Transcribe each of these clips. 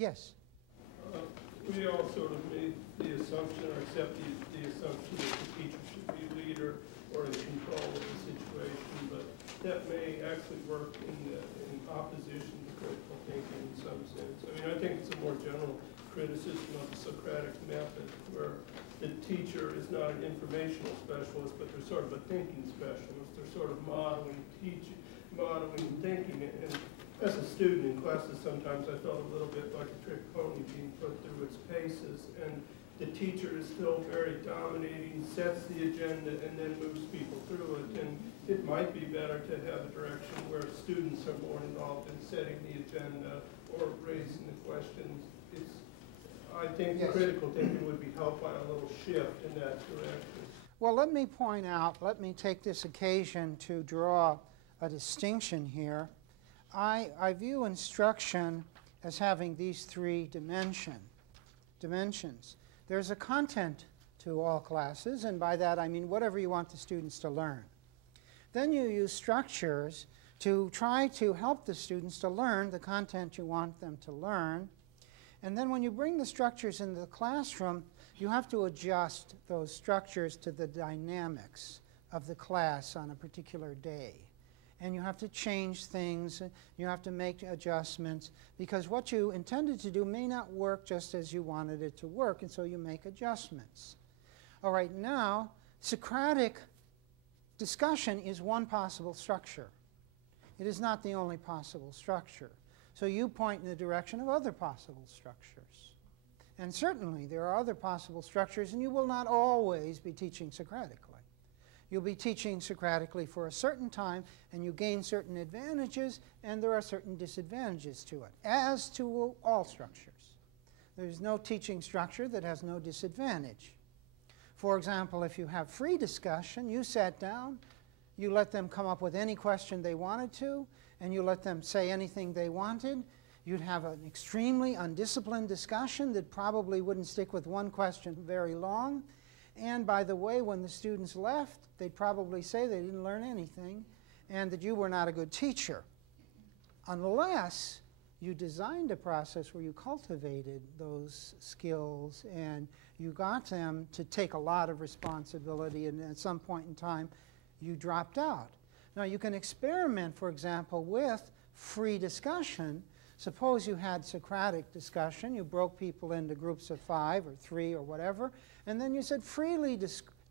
Yes? We all sort of made the assumption or accept the assumption that the teacher should be a leader or in control of the situation, but that may actually work in opposition to critical thinking in some sense. I mean, I think it's a more general criticism of the Socratic method, where the teacher is not an informational specialist, but they're sort of a thinking specialist. They're sort of modeling teaching, modeling thinking. And as a student in classes, sometimes I felt a little bit like a trick pony being put through its paces. And the teacher is still very dominating, sets the agenda, and then moves people through it. And it might be better to have a direction where students are more involved in setting the agenda or raising the questions. I think Yes. Critical thinking would be helped by a little shift in that direction. Well, let me point out, let me take this occasion to draw a distinction here. I view instruction as having these three dimensions. There's a content to all classes, and by that I mean whatever you want the students to learn. Then you use structures to try to help the students to learn the content you want them to learn. And then when you bring the structures into the classroom, you have to adjust those structures to the dynamics of the class on a particular day. And you have to change things, you have to make adjustments, because what you intended to do may not work just as you wanted it to work, and so you make adjustments. All right, now, Socratic discussion is one possible structure. It is not the only possible structure. So you point in the direction of other possible structures. And certainly there are other possible structures, and you will not always be teaching Socratically. You'll be teaching Socratically for a certain time, and you gain certain advantages, and there are certain disadvantages to it, as to all structures. There's no teaching structure that has no disadvantage. For example, if you have free discussion, you sat down, you let them come up with any question they wanted to, and you let them say anything they wanted, you'd have an extremely undisciplined discussion that probably wouldn't stick with one question very long. And by the way, when the students left, they'd probably say they didn't learn anything and that you were not a good teacher. Unless you designed a process where you cultivated those skills and you got them to take a lot of responsibility, and at some point in time you dropped out. Now you can experiment, for example, with free discussion. Suppose you had Socratic discussion, you broke people into groups of 5 or 3 or whatever, and then you said freely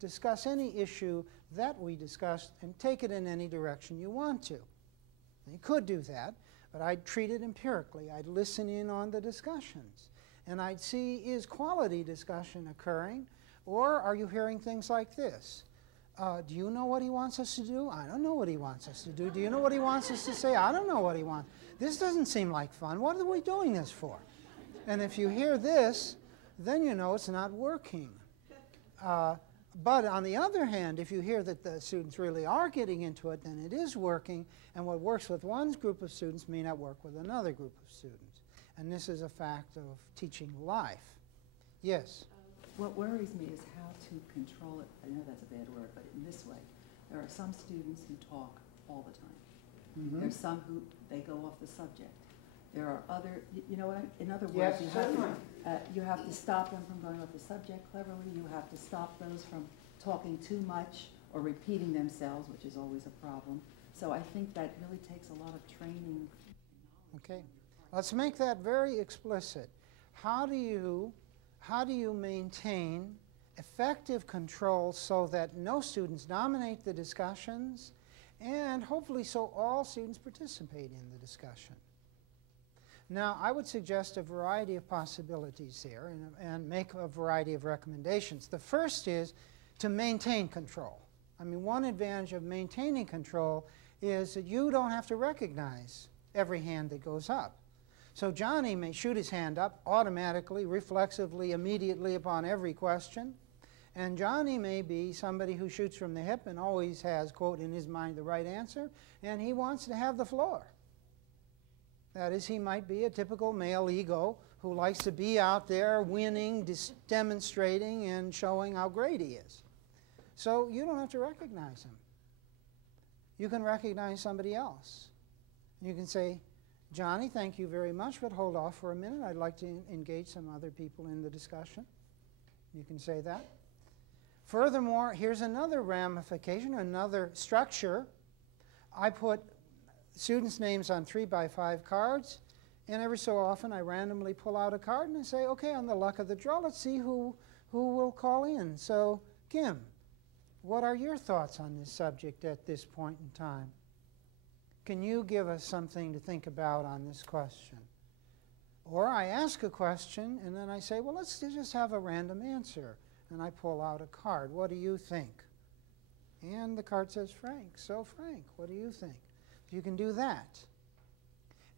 discuss any issue that we discussed and take it in any direction you want to. And you could do that, but I'd treat it empirically. I'd listen in on the discussions, and I'd see, is quality discussion occurring, or are you hearing things like this? Do you know what he wants us to do? I don't know what he wants us to do. Do you know what he wants us to say? I don't know what he wants. This doesn't seem like fun. What are we doing this for? And if you hear this, then you know it's not working. But on the other hand, if you hear that the students really are getting into it, then it is working, and what works with one group of students may not work with another group of students. And this is a fact of teaching life. Yes? What worries me is how to control it. I know that's a bad word, but in this way. There are some students who talk all the time. Mm-hmm. There's some who, they go off the subject. There are other, you know what, in other Yes, words, you have to stop them from going off the subject cleverly. You have to stop those from talking too much or repeating themselves, which is always a problem. So I think that really takes a lot of training. Okay. Let's make that very explicit. How do you maintain effective control so that no students dominate the discussions, and hopefully so all students participate in the discussion? Now, I would suggest a variety of possibilities here and make a variety of recommendations. The first is to maintain control. I mean, one advantage of maintaining control is that you don't have to recognize every hand that goes up. So Johnny may shoot his hand up automatically, reflexively, immediately upon every question. And Johnny may be somebody who shoots from the hip and always has, quote, in his mind the right answer, and he wants to have the floor. That is, he might be a typical male ego who likes to be out there winning, demonstrating, and showing how great he is. So you don't have to recognize him. You can recognize somebody else. You can say, Johnny, thank you very much, but hold off for a minute. I'd like to engage some other people in the discussion. You can say that. Furthermore, here's another ramification, another structure. I put students' names on 3x5 cards, and every so often I randomly pull out a card and I say, okay, on the luck of the draw, let's see who will call in. So, Kim, what are your thoughts on this subject at this point in time? Can you give us something to think about on this question? Or I ask a question and then I say, well, let's just have a random answer. And I pull out a card. What do you think? And the card says Frank. So Frank, what do you think? You can do that.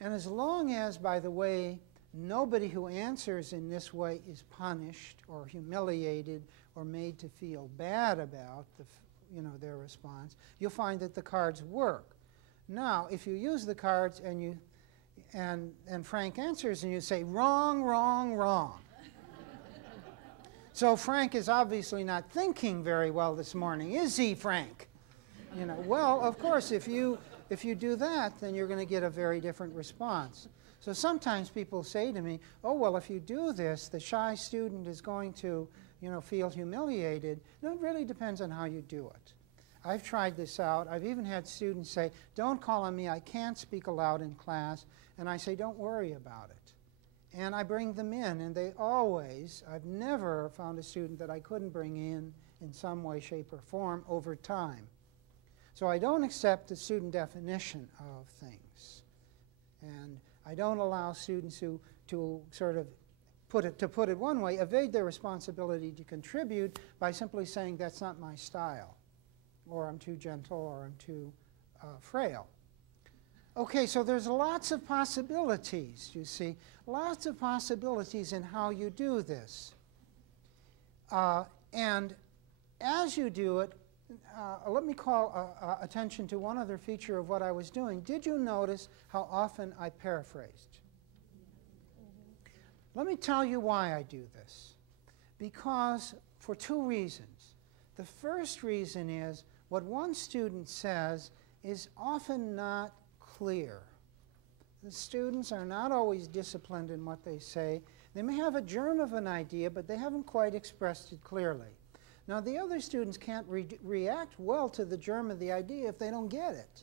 And as long as, by the way, nobody who answers in this way is punished or humiliated or made to feel bad about their response, you'll find that the cards work. Now, if you use the cards and Frank answers and you say, wrong, wrong, wrong. So Frank is obviously not thinking very well this morning, is he, Frank? Well, of course, if you do that, then you're going to get a very different response. So sometimes people say to me, oh, well, if you do this, the shy student is going to, feel humiliated. No, it really depends on how you do it. I've tried this out. I've even had students say, don't call on me, I can't speak aloud in class. And I say, don't worry about it. And I bring them in, and they always, I've never found a student that I couldn't bring in some way, shape, or form over time. So I don't accept the student definition of things. And I don't allow students to sort of, to put it one way, evade their responsibility to contribute by simply saying that's not my style, or I'm too gentle, or I'm too frail. Okay, so there's lots of possibilities, you see, lots of possibilities in how you do this. And as you do it, let me call attention to one other feature of what I was doing. Did you notice how often I paraphrased? Let me tell you why I do this. Because for two reasons. The first reason is what one student says is often not clear. The students are not always disciplined in what they say. They may have a germ of an idea, but they haven't quite expressed it clearly. Now, the other students can't react well to the germ of the idea if they don't get it.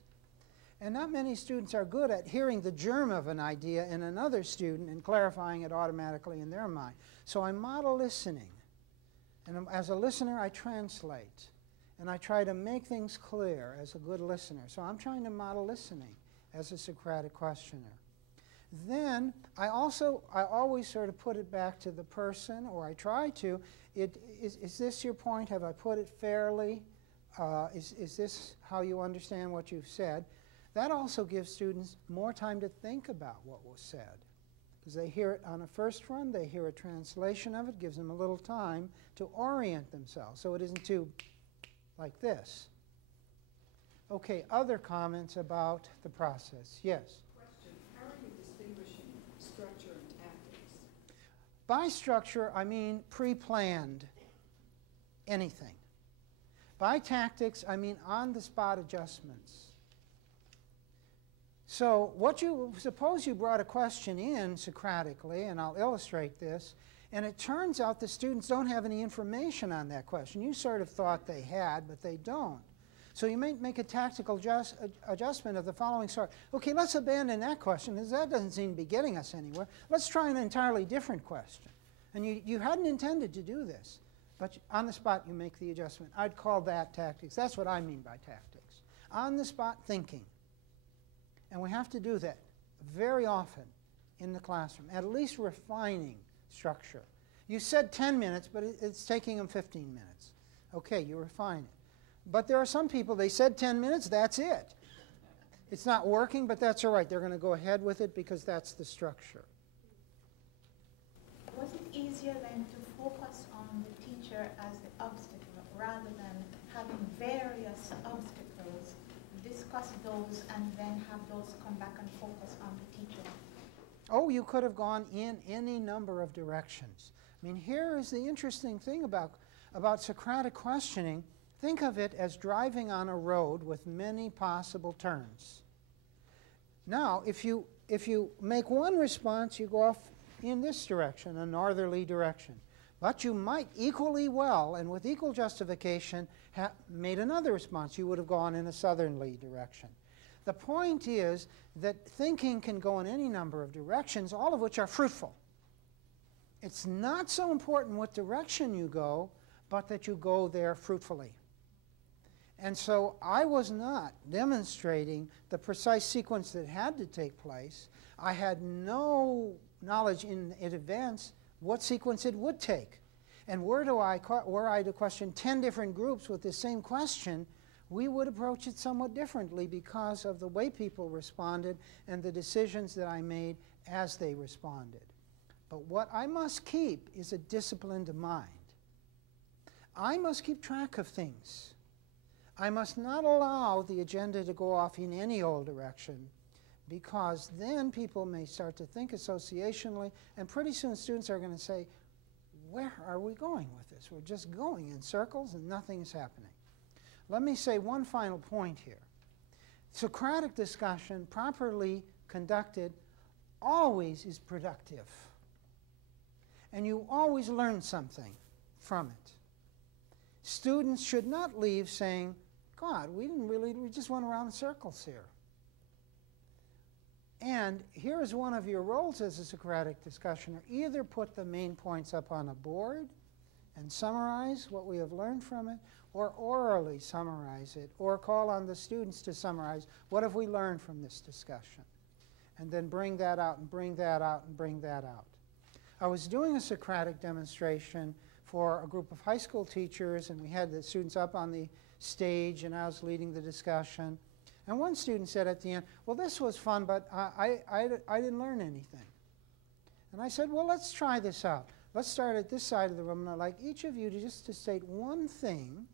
And not many students are good at hearing the germ of an idea in another student and clarifying it automatically in their mind. So I model listening. And as a listener, I translate. And I try to make things clear as a good listener. So I'm trying to model listening as a Socratic questioner. Then I always sort of put it back to the person, or I try to. Is this your point? Have I put it fairly? Is this how you understand what you've said? That also gives students more time to think about what was said. Because they hear it on a first run, they hear a translation of it, gives them a little time to orient themselves. So it isn't too like this. Okay, other comments about the process? Yes? Question, how are you distinguishing structure and tactics? By structure, I mean pre-planned anything. By tactics, I mean on-the-spot adjustments. So suppose you brought a question in Socratically, and I'll illustrate this, and it turns out the students don't have any information on that question. You sort of thought they had, but they don't. So you may make a tactical adjustment of the following sort. Okay, let's abandon that question, because that doesn't seem to be getting us anywhere. Let's try an entirely different question. And you hadn't intended to do this, but on the spot you make the adjustment. I'd call that tactics. That's what I mean by tactics. On-the-spot thinking. And we have to do that very often in the classroom, at least refining structure. You said 10 minutes, but it's taking them 15 minutes. Okay, you refine it. But there are some people, they said 10 minutes, that's it. It's not working, but that's all right. They're going to go ahead with it because that's the structure. Was it easier then to focus on the teacher as the obstacle rather than having various obstacles, discuss those, and then have those come back and focus on the teacher? Oh, you could have gone in any number of directions. I mean, here is the interesting thing about Socratic questioning. Think of it as driving on a road with many possible turns. Now, if you if you make one response, you go off in this direction, a northerly direction. But you might equally well, and with equal justification, have made another response. You would have gone in a southerly direction. The point is that thinking can go in any number of directions, all of which are fruitful. It's not so important what direction you go, but that you go there fruitfully. And so I was not demonstrating the precise sequence that had to take place. I had no knowledge in advance what sequence it would take. And were I to question 10 different groups with the same question, we would approach it somewhat differently because of the way people responded and the decisions that I made as they responded. But what I must keep is a disciplined mind. I must keep track of things. I must not allow the agenda to go off in any old direction, because then people may start to think associationally, and pretty soon students are going to say, where are we going with this? We're just going in circles and nothing is happening. Let me say one final point here. Socratic discussion, properly conducted, always is productive. And you always learn something from it. Students should not leave saying, God, we just went around in circles here. And here is one of your roles as a Socratic discussioner. Either put the main points up on a board and summarize what we have learned from it, or orally summarize it, or call on the students to summarize what have we learned from this discussion. And then bring that out and bring that out and bring that out. I was doing a Socratic demonstration for a group of high school teachers, and we had the students up on the stage, and I was leading the discussion. And one student said at the end, well, this was fun, but I didn't learn anything. And I said, well, let's try this out. Let's start at this side of the room, and I'd like each of you to state one thing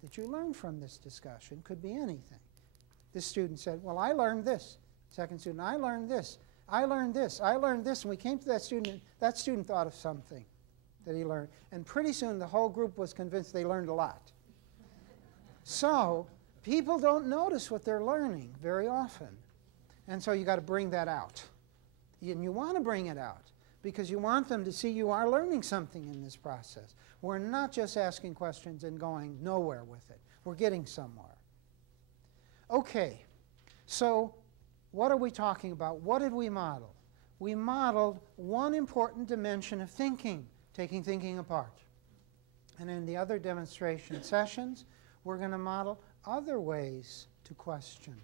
that you learned from this discussion. Could be anything. This student said, well, I learned this. Second student, I learned this. I learned this. I learned this. And we came to that student thought of something that he learned. And pretty soon the whole group was convinced they learned a lot. So people don't notice what they're learning very often. And so you got to bring that out. And you want to bring it out because you want them to see you are learning something in this process. We're not just asking questions and going nowhere with it. We're getting somewhere. Okay, so what are we talking about? What did we model? We modeled one important dimension of thinking, taking thinking apart. And in the other demonstration sessions, we're going to model other ways to question.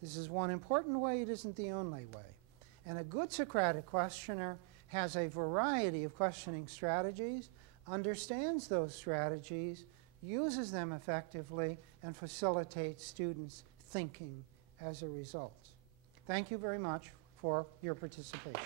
This is one important way. It isn't the only way. And a good Socratic questioner has a variety of questioning strategies, understands those strategies, uses them effectively, and facilitates students' thinking as a result. Thank you very much for your participation.